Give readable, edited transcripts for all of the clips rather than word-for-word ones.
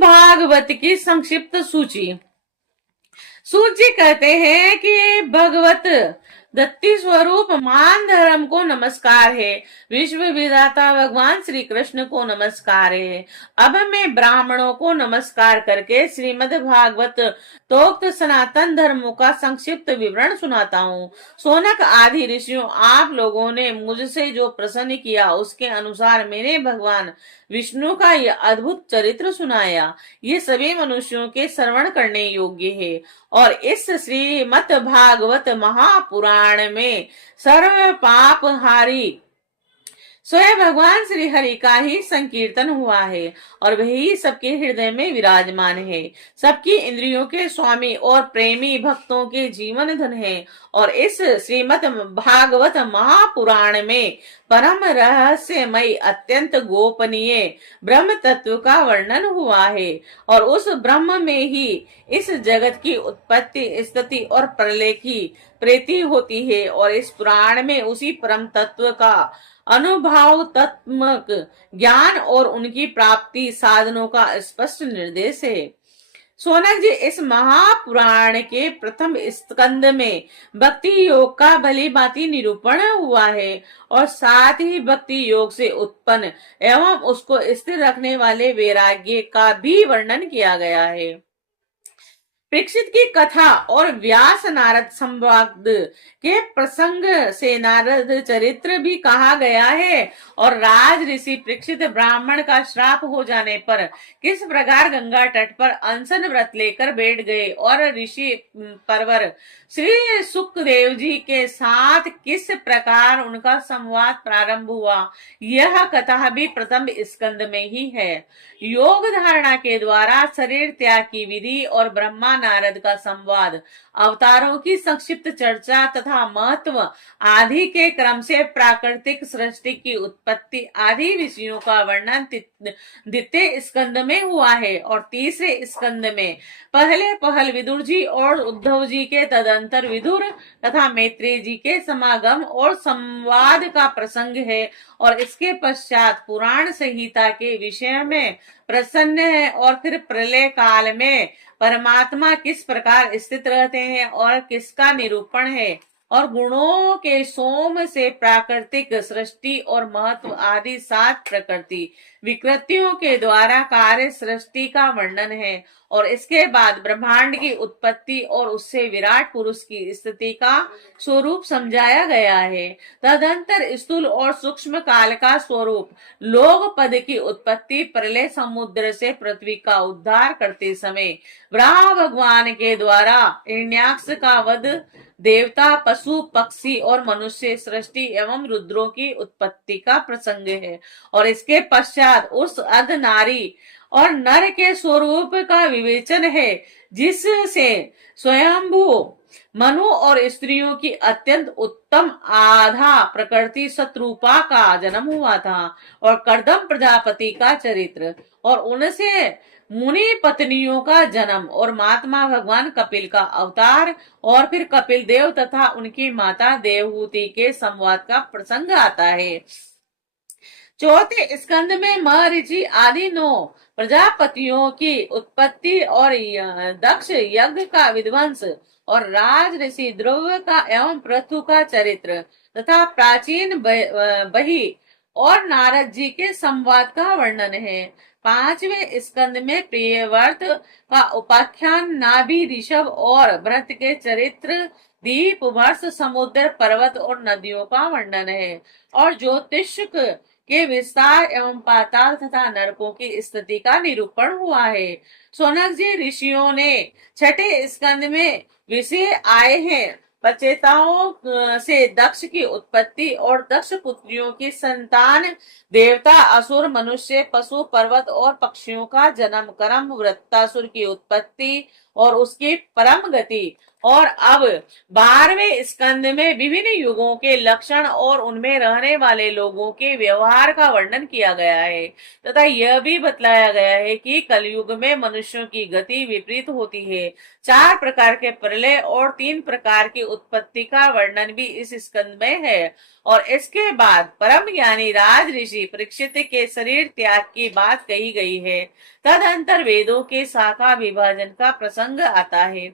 भागवत की संक्षिप्त सूची। सूची कहते हैं कि भगवत दत्ती स्वरूप मान धर्म को नमस्कार है, विश्व विधाता भगवान श्री कृष्ण को नमस्कार है। अब मैं ब्राह्मणों को नमस्कार करके श्रीमद् भागवत तोक्त सनातन धर्मों का संक्षिप्त विवरण सुनाता हूँ। सोनक आदि ऋषियों, आप लोगों ने मुझसे जो प्रसन्न किया उसके अनुसार मैंने भगवान विष्णु का यह अद्भुत चरित्र सुनाया। ये सभी मनुष्यों के श्रवण करने योग्य है और इस श्रीमद् भागवत महापुराण में सर्व पाप हारी स्वयं भगवान श्री हरि का ही संकीर्तन हुआ है और वही सबके हृदय में विराजमान है। सबकी इंद्रियों के स्वामी और प्रेमी भक्तों के जीवन धन है और इस श्रीमद् भागवत महापुराण में परम रहस्यमय अत्यंत गोपनीय ब्रह्म तत्व का वर्णन हुआ है और उस ब्रह्म में ही इस जगत की उत्पत्ति, स्थिति और प्रलय की प्रीति होती है और इस पुराण में उसी परम तत्व का अनुभवात्मक ज्ञान और उनकी प्राप्ति साधनों का स्पष्ट निर्देश है। सोनक जी, इस महापुराण के प्रथम स्कंद में भक्ति योग का भली भांति निरूपण हुआ है और साथ ही भक्ति योग से उत्पन्न एवं उसको स्थिर रखने वाले वैराग्य का भी वर्णन किया गया है। परीक्षित की कथा और व्यास नारद संवाद के प्रसंग से नारद चरित्र भी कहा गया है और राज ऋषि परीक्षित ब्राह्मण का श्राप हो जाने पर किस प्रकार गंगा तट पर अनशन व्रत लेकर बैठ गए और ऋषि परवर श्री सुखदेव जी के साथ किस प्रकार उनका संवाद प्रारंभ हुआ, यह कथा भी प्रथम स्कंद में ही है। योग धारणा के द्वारा शरीर त्याग की विधि और ब्रह्मा नारद का संवाद, अवतारों की संक्षिप्त चर्चा तथा महत्व आदि के क्रम से प्राकृतिक सृष्टि की उत्पत्ति आदि विषयों का वर्णन द्वितीय स्कंद में हुआ है और तीसरे स्कंद में पहल विदुर जी और उद्धव जी के तदंतर विदुर तथा मैत्री जी के समागम और संवाद का प्रसंग है और इसके पश्चात पुराण संहिता के विषय में प्रसन्न है और फिर प्रलय काल में परमात्मा किस प्रकार स्थित रहते हैं और किसका निरूपण है और गुणों के सोम से प्राकृतिक सृष्टि और महत्व आदि 7 प्रकृति विकृतियों के द्वारा कार्य सृष्टि का वर्णन है और इसके बाद ब्रह्मांड की उत्पत्ति और उससे विराट पुरुष की स्थिति का स्वरूप समझाया गया है। तदंतर स्थूल और सूक्ष्म काल का स्वरूप, लोक पद की उत्पत्ति, प्रलय समुद्र से पृथ्वी का उद्धार करते समय ब्रह्मा भगवान के द्वारा हिरण्याक्ष का वध, देवता, पशु, पक्षी और मनुष्य सृष्टि एवं रुद्रों की उत्पत्ति का प्रसंग है और इसके पश्चात उस अर्ध नारी और नर के स्वरूप का विवेचन है जिससे स्वयंभू मनु और स्त्रियों की अत्यंत उत्तम आधा प्रकृति शत्रुपा का जन्म हुआ था और कर्दम प्रजापति का चरित्र और उनसे मुनि पत्नियों का जन्म और महात्मा भगवान कपिल का अवतार और फिर कपिल देव तथा उनकी माता देवहूति के संवाद का प्रसंग आता है। चौथे स्कंद में महर्षि आदि 9 प्रजापतियों की उत्पत्ति और दक्ष यज्ञ का विध्वंस और राज ऋषि ध्रुव का एवं पृथु का चरित्र तथा प्राचीन बही और नारद जी के संवाद का वर्णन है। 5वें स्कंद में प्रियव्रत का उपाख्यान, नाभि, ऋषभ और भरत के चरित्र, दीप, वर्ष, समुद्र, पर्वत और नदियों का वर्णन है और ज्योतिष के विस्तार एवं पाताल तथा नरकों की स्थिति का निरूपण हुआ है। सोनक जी, ऋषियों ने छठे स्कंद में विषय आए हैं पचेताओं से दक्ष की उत्पत्ति और दक्ष पुत्रियों की संतान, देवता, असुर, मनुष्य, पशु, पर्वत और पक्षियों का जन्म क्रम, वृत्तासुर की उत्पत्ति और उसकी परम गति और अब 12वें स्कंद में विभिन्न युगों के लक्षण और उनमें रहने वाले लोगों के व्यवहार का वर्णन किया गया है तथा यह भी बतलाया गया है कि कलयुग में मनुष्यों की गति विपरीत होती है। 4 प्रकार के प्रलय और 3 प्रकार की उत्पत्ति का वर्णन भी इस स्कंद में है और इसके बाद परम ज्ञानी राज ऋषि परीक्षित के शरीर त्याग की बात कही गई है तदंतर वेदों के शाखा विभाजन का प्रसंग आता है।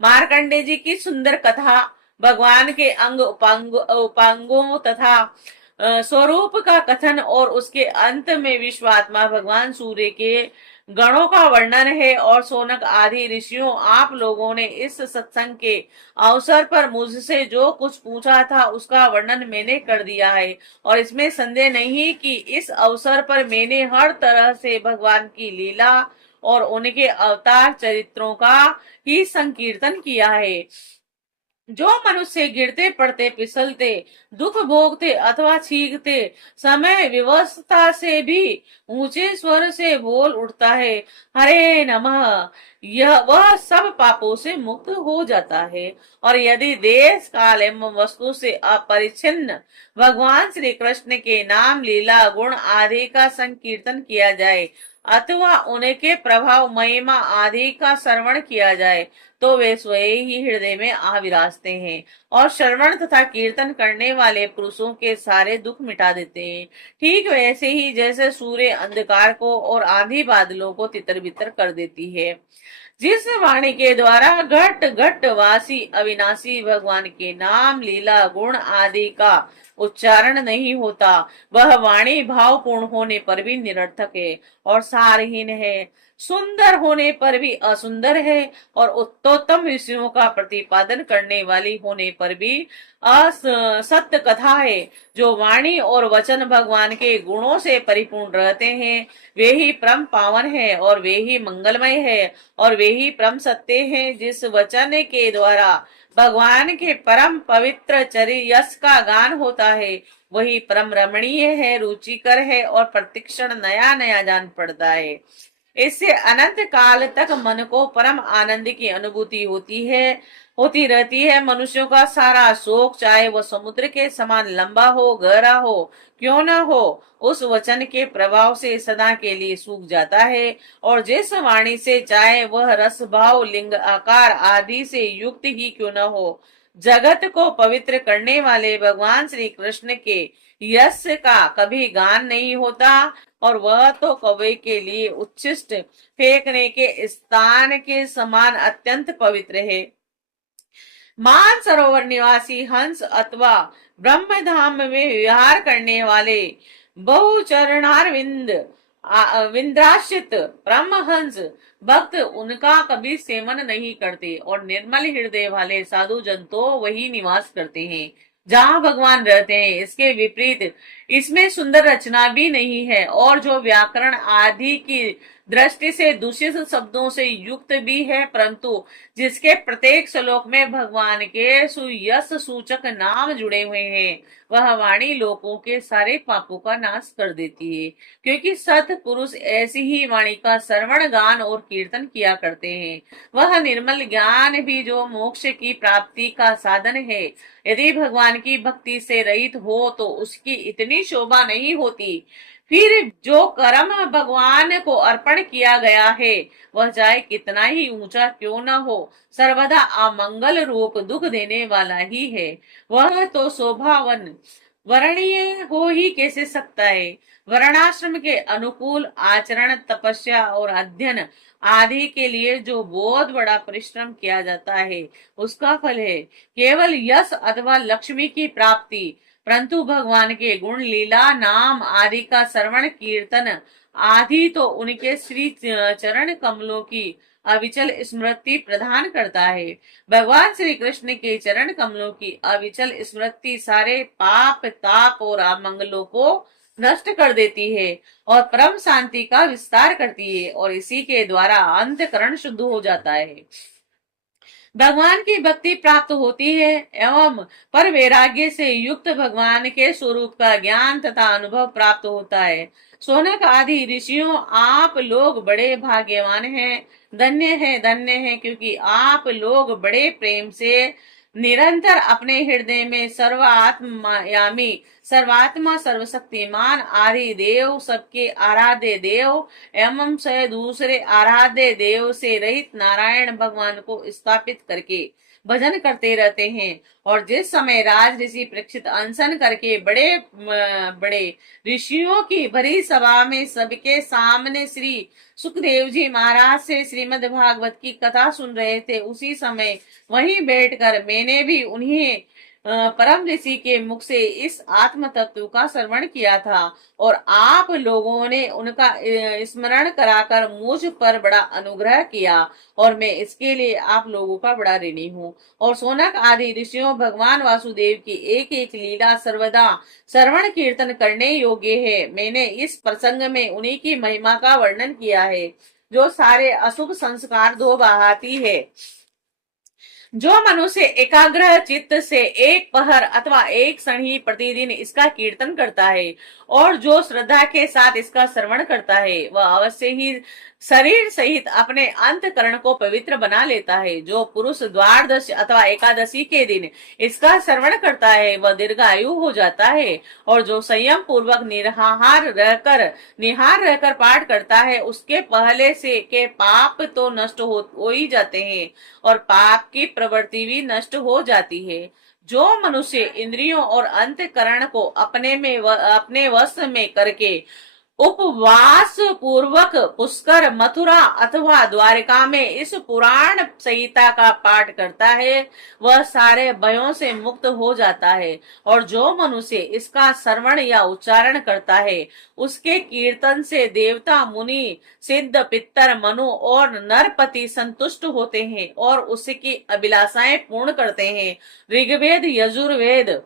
मार्कंडे जी की सुंदर कथा, भगवान के अंग उपांगों तथा स्वरूप का कथन और उसके अंत में विश्वात्मा भगवान सूर्य के गणों का वर्णन है। और सोनक आदि ऋषियों, आप लोगों ने इस सत्संग के अवसर पर मुझसे जो कुछ पूछा था उसका वर्णन मैंने कर दिया है। और इसमें संदेह नहीं कि इस अवसर पर मैंने हर तरह से भगवान की लीला और उनके अवतार चरित्रों का ही संकीर्तन किया है। जो मनुष्य गिरते पड़ते फिसलते, दुख भोगते अथवा छींकते समय विवशता से भी ऊंचे स्वर से बोल उठता है, हरे नमः, यह वह सब पापों से मुक्त हो जाता है। और यदि देश काल एवं वस्तु से अपरिच्छिन्न भगवान श्री कृष्ण के नाम, लीला, गुण आदि का संकीर्तन किया जाए अथवा उनके प्रभाव, महिमा आदि का श्रवण किया जाए, तो वे स्वयं ही हृदय में आ विराजते हैं और श्रवण तथा कीर्तन करने वाले पुरुषों के सारे दुख मिटा देते हैं। ठीक वैसे ही जैसे सूर्य अंधकार को और आंधी बादलों को तितर बितर कर देती है। जिस वाणी के द्वारा घट घट वासी अविनाशी भगवान के नाम, लीला, गुण आदि का उच्चारण नहीं होता, वह वाणी भावपूर्ण होने पर भी निरर्थक है और सारहीन है, सुंदर होने पर भी असुंदर है और उत्तोत्तम विषयों का प्रतिपादन करने वाली होने पर भी असत्य कथा है। जो वाणी और वचन भगवान के गुणों से परिपूर्ण रहते हैं, वे ही परम पावन है और वे ही मंगलमय है और वे ही परम सत्य हैं। जिस वचन के द्वारा भगवान के परम पवित्र यश का गान होता है, वही परम रमणीय है, रुचिकर है और प्रतिक्षण नया नया जान पड़ता है। इससे अनंत काल तक मन को परम आनंद की अनुभूति होती रहती है। मनुष्यों का सारा शोक, चाहे वह समुद्र के समान लंबा हो, गहरा हो, क्यों न हो, उस वचन के प्रभाव से सदा के लिए सूख जाता है। और जिस वाणी से, चाहे वह रस, भाव, लिंग, आकार आदि से युक्त ही क्यों न हो, जगत को पवित्र करने वाले भगवान श्री कृष्ण के यश का कभी गान नहीं होता, और वह तो कवि के लिए उच्छिष्ट फेंकने के स्थान के समान अत्यंत पवित्र है। मान सरोवर निवासी हंस अथवा ब्रह्म धाम में विहार करने वाले बहुचरणारविंद विंद्राश्रित ब्रह्महंस भक्त उनका कभी सेवन नहीं करते, और निर्मल हृदय वाले साधु जन तो वही निवास करते हैं जहाँ भगवान रहते हैं। इसके विपरीत इसमें सुंदर रचना भी नहीं है, और जो व्याकरण आदि की दृष्टि से दूषित शब्दों से युक्त भी है, परंतु जिसके प्रत्येक श्लोक में भगवान के सुयश सूचक नाम जुड़े हुए हैं, वह वाणी लोगों के सारे पापों का नाश कर देती है। क्योंकि सत पुरुष ऐसी ही वाणी का श्रवण, गान और कीर्तन किया करते हैं। वह निर्मल ज्ञान भी जो मोक्ष की प्राप्ति का साधन है, यदि भगवान की भक्ति से रहित हो तो उसकी इतनी शोभा नहीं होती। फिर जो कर्म भगवान को अर्पण किया गया है, वह चाहे कितना ही ऊंचा क्यों न हो, सर्वदा अमंगल रूप दुख देने वाला ही है। वह तो शोभावन वर्णीय हो ही कैसे सकता है। वर्णाश्रम के अनुकूल आचरण, तपस्या और अध्ययन आदि के लिए जो बहुत बड़ा परिश्रम किया जाता है, उसका फल है केवल यश अथवा लक्ष्मी की प्राप्ति। परंतु भगवान के गुण, लीला, नाम आदि का श्रवण, कीर्तन आदि तो उनके श्री चरण कमलों की अविचल स्मृति प्रदान करता है। भगवान श्री कृष्ण के चरण कमलों की अविचल स्मृति सारे पाप, ताप और अमंगलों को नष्ट कर देती है और परम शांति का विस्तार करती है, और इसी के द्वारा अंतःकरण शुद्ध हो जाता है। भगवान की भक्ति प्राप्त होती है एवं पर वैराग्य से युक्त भगवान के स्वरूप का ज्ञान तथा अनुभव प्राप्त होता है। सोनक आदि ऋषियों, आप लोग बड़े भाग्यवान हैं, धन्य है, क्योंकि आप लोग बड़े प्रेम से निरंतर अपने हृदय में सर्वात्मयामी, सर्वात्मा, सर्वशक्तिमान आदि देव, सबके आराध्य देव एवं से दूसरे आराध्य देव से रहित नारायण भगवान को स्थापित करके भजन करते रहते हैं। और जिस समय राज ऋषि परीक्षित अनशन करके बड़े बड़े ऋषियों की भरी सभा में सबके सामने श्री सुखदेव जी महाराज से श्रीमद् भागवत की कथा सुन रहे थे, उसी समय वहीं बैठकर मैंने भी उन्हीं परम ऋषि के मुख से इस आत्म तत्व का श्रवण किया था, और आप लोगों ने उनका स्मरण कराकर मुझ पर बड़ा अनुग्रह किया, और मैं इसके लिए आप लोगों का बड़ा ऋणी हूँ। और सोनक आदि ऋषियों भगवान वासुदेव की एक एक लीला सर्वदा श्रवण कीर्तन करने योग्य है। मैंने इस प्रसंग में उन्हीं की महिमा का वर्णन किया है, जो सारे अशुभ संस्कार धो बहाती है। जो मनुष्य एकाग्र चित्त से एक पहर अथवा एक क्षण ही प्रतिदिन इसका कीर्तन करता है, और जो श्रद्धा के साथ इसका श्रवण करता है, वह अवश्य ही शरीर सहित अपने अंतकरण को पवित्र बना लेता है। जो पुरुष द्वादश अथवा एकादशी के दिन इसका श्रवण करता है, वह दीर्घायु हो जाता है। और जो संयम पूर्वक निहार रहकर पाठ करता है, उसके पहले से के पाप तो नष्ट हो ही जाते हैं, और पाप की प्रवृत्ति भी नष्ट हो जाती है। जो मनुष्य इंद्रियों और अंतकरण को अपने वश में करके उपवास पूर्वक पुष्कर, मथुरा अथवा द्वारिका में इस पुराण संहिता का पाठ करता है, वह सारे भयों से मुक्त हो जाता है। और जो मनुष्य इसका श्रवण या उच्चारण करता है, उसके कीर्तन से देवता, मुनि, सिद्ध, पितर, मनु और नरपति संतुष्ट होते हैं और उसकी अभिलाषाएं पूर्ण करते हैं। ऋग्वेद, यजुर्वेद,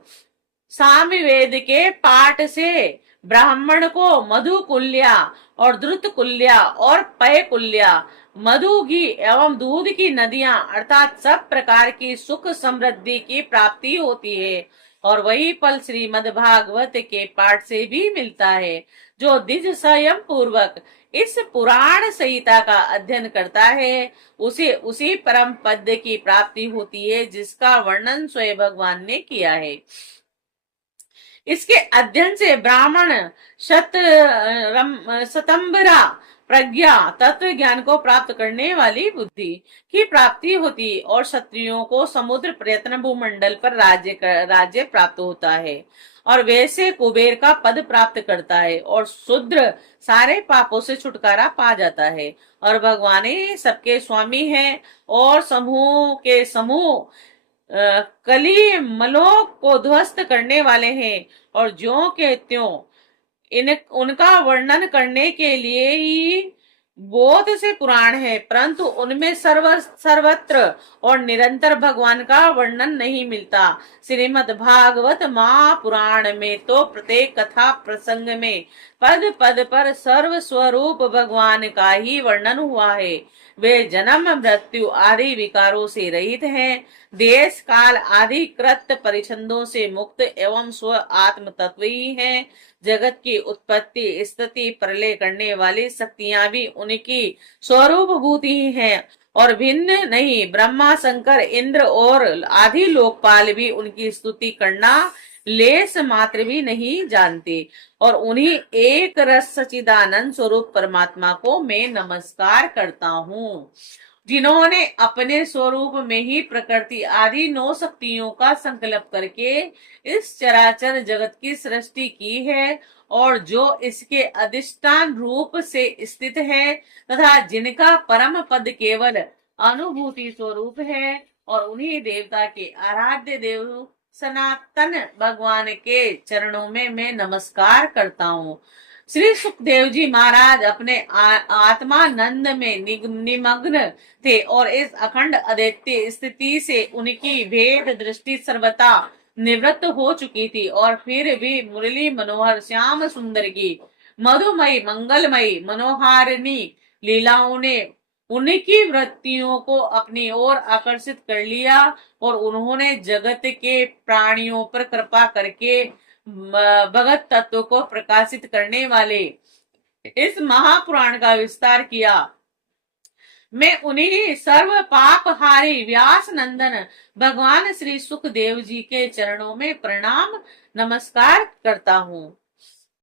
सामवेद के पाठ से ब्राह्मण को मधु कुल्या और द्रुत कुल्या और पय कुल्या, मधु घी एवं दूध की नदियां अर्थात सब प्रकार की सुख समृद्धि की प्राप्ति होती है। और वही फल श्रीमद् भागवत के पाठ से भी मिलता है। जो द्विज संयम पूर्वक इस पुराण संहिता का अध्ययन करता है, उसे उसी परम पद की प्राप्ति होती है जिसका वर्णन स्वयं भगवान ने किया है। इसके अध्ययन से ब्राह्मण शतंबरा प्रज्ञा तत्व ज्ञान को प्राप्त करने वाली बुद्धि की प्राप्ति होती, और क्षत्रियों को समुद्र प्रयत्न भूमंडल पर राज्य प्राप्त होता है, और वैसे कुबेर का पद प्राप्त करता है, और शूद्र सारे पापों से छुटकारा पा जाता है। और भगवान ही सबके स्वामी है, और समूह के समूह कली मलों को ध्वस्त करने वाले हैं, और ज्यों के त्यों उनका वर्णन करने के लिए ही बहुत से पुराण है, परंतु उनमें सर्वत्र और निरंतर भगवान का वर्णन नहीं मिलता। श्रीमद् भागवत महापुराण में तो प्रत्येक कथा प्रसंग में पद पद पर सर्व स्वरूप भगवान का ही वर्णन हुआ है। वे जन्म, मृत्यु आदि विकारों से रहित हैं, देश काल आदि कृत परिच्छदों से मुक्त एवं स्व आत्म तत्व ही हैं। जगत की उत्पत्ति, स्थिति, प्रलय करने वाली शक्तियां भी उनकी स्वरूप भूत ही हैं, और भिन्न नहीं। ब्रह्मा, शंकर, इंद्र और आदि लोकपाल भी उनकी स्तुति करना लेस मात्र भी नहीं जानते। और उन्हीं एक रस सचिदानंद स्वरूप परमात्मा को मैं नमस्कार करता हूँ, जिन्होंने अपने स्वरूप में ही प्रकृति आदि 9 शक्तियों का संकल्प करके इस चराचर जगत की सृष्टि की है, और जो इसके अधिष्ठान रूप से स्थित है, तथा जिनका परम पद केवल अनुभूति स्वरूप है। और उन्हीं देवता के आराध्य देव सनातन भगवान के चरणों में मैं नमस्कार करता हूँ। श्री सुखदेव जी महाराज अपने आत्मानंद में निमग्न थे, और इस अखंड अद्वितीय स्थिति से उनकी भेद दृष्टि सर्वथा निवृत्त हो चुकी थी, और फिर भी मुरली मनोहर श्याम सुंदर की मधुमयी मंगलमयी मनोहारिणी लीलाओं ने उनकी वृत्तियों को अपनी ओर आकर्षित कर लिया, और उन्होंने जगत के प्राणियों पर कृपा करके भगत तत्व को प्रकाशित करने वाले इस महापुराण का विस्तार किया। मैं उन्हीं सर्व पाप हारी व्यास नंदन भगवान श्री सुखदेव जी के चरणों में प्रणाम नमस्कार करता हूँ।